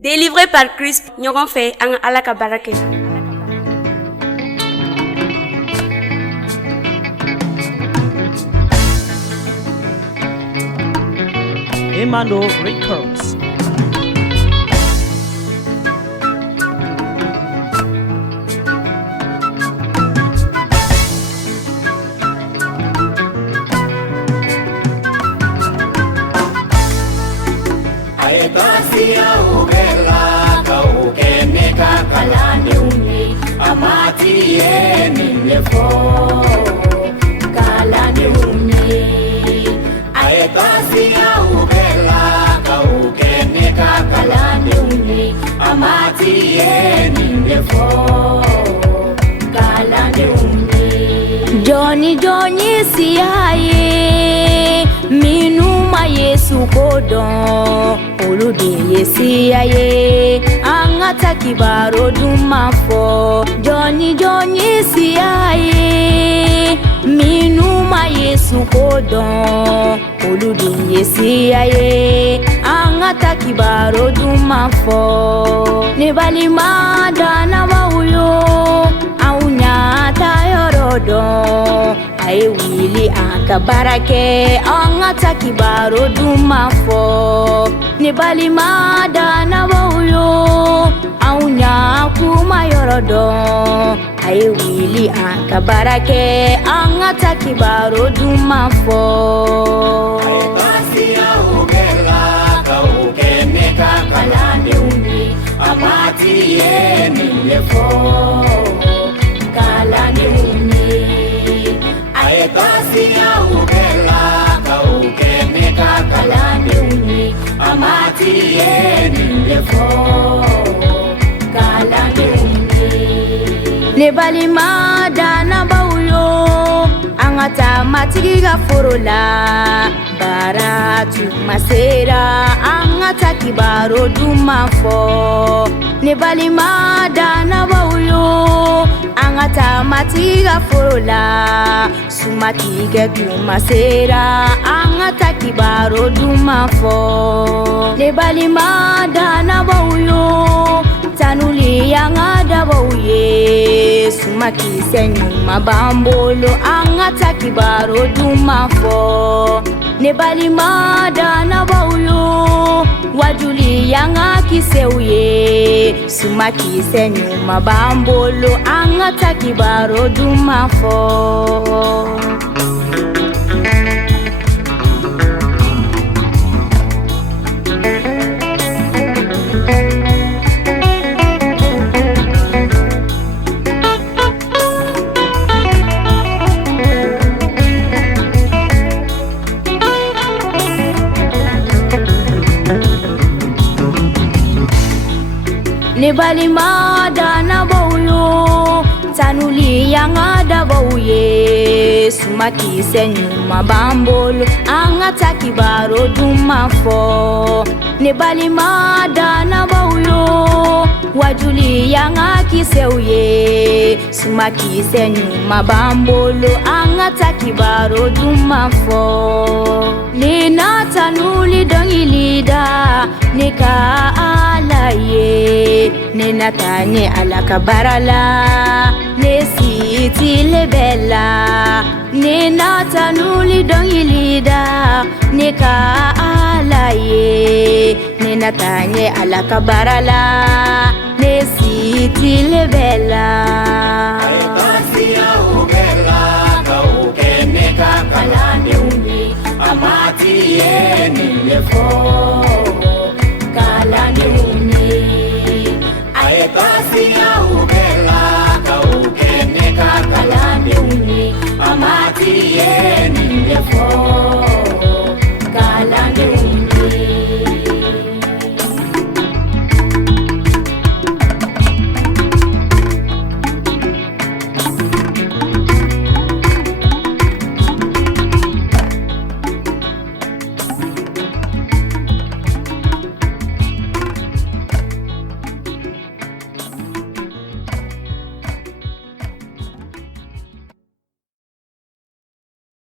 Délivré par Christ, ɲɔgɔn fɛ an ka Ala ka baara kɛ. Emmanuel Records. Ayebasia ubela ka ukene ka kalani uni amati yeni lefo kalani uni Ayebasia ubela ka ukene ka kalani uni amati yeni lefo kalani uni Johnny siaye minuma Yesu kodon Olude Yesia ye angata kibaro dumafo Johnny siya ye minuma Yesu kodon Olude Yesia ye angata kibaro dumafo Nebalima dana wauyo aunya tayorodo Aye wili akabarake angata kibaro dumafo Nibalima dana wauyo aunya kuma yorodo Aye wili akabarake angata kibaro dumafo Aye basi ya ubela ka ukene ka kalani uni amati yeni lefo kalani uni Aye basi ya ubela ka ukene ka kalani uni amati yeni lefo kalani uni Nebalima dana bauyo angata matiga forola baratu masera angata kibaro dumafo Nebalima dana bauyo angata matiga forola sumatiga dumasera angata kibaro dumafo Nebalima dana bauyo tanuli yangada bauye sumaki senyu mabambolo angata kibaro dumafo Nebalima dana bauyo wajuli yanga kiseuye sumaki senyu mabambolo angata kibaro dumafo Nebalima dana bauyo tanuli yanga da bauye sumaki senyu mabambolo angata kibaro dumafo Nebalima dana bauyo wajuli yanga kiseuye sumaki senyu mabambolo angata kibaro dumafo Nina tanuli dongilida nika alaye Nina tanye alakabarala Nesiti lebela Nina tanuli dongilida nika alaye Nina tanye alakabarala Nesiti lebela Aibasi ya ubela ka ukene ka kalani uni amati yeni lefo kalani uni Aibasi ya ubela ka ukene ka kalani uni amati yeni